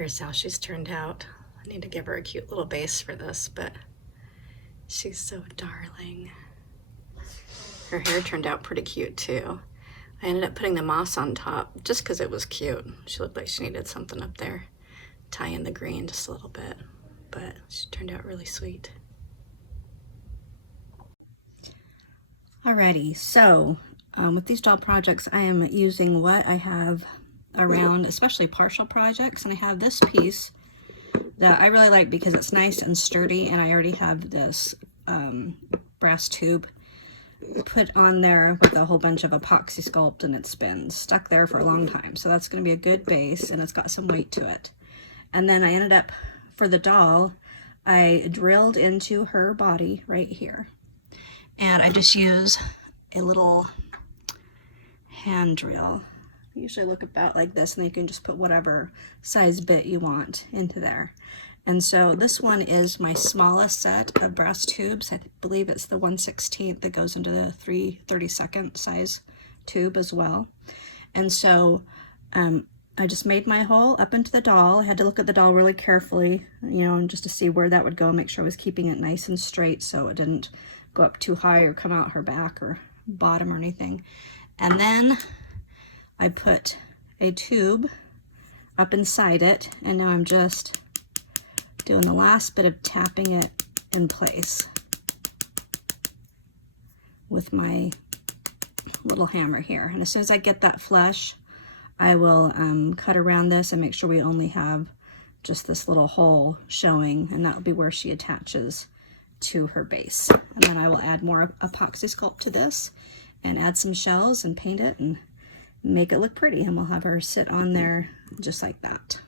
Here's how she's turned out. I need to give her a cute little base for this, but she's so darling. Her hair turned out pretty cute too. I ended up putting the moss on top just because it was cute. She looked like she needed something up there. Tie in the green just a little bit, but she turned out really sweet. Alrighty, so with these doll projects, I am using what I have around, especially partial projects, and I have this piece that I really like because it's nice and sturdy, and I already have this brass tube put on there with a whole bunch of epoxy sculpt, and it's been stuck there for a long time, so that's going to be a good base, and it's got some weight to it. And then I ended up, for the doll, I drilled into her body right here, and I just use a little hand drill. I usually look about like this, and you can just put whatever size bit you want into there. And so this one is my smallest set of brass tubes. I believe it's the 1/16 that goes into the 3/32 size tube as well. And so I just made my hole up into the doll. I had to look at the doll really carefully, you know, and just to see where that would go, make sure I was keeping it nice and straight so it didn't go up too high or come out her back or bottom or anything. And then I put a tube up inside it, and now I'm just doing the last bit of tapping it in place with my little hammer here. And as soon as I get that flush, I will cut around this and make sure we only have just this little hole showing, and that will be where she attaches to her base. And then I will add more epoxy sculpt to this and add some shells and paint it and make it look pretty, and we'll have her sit on there just like that.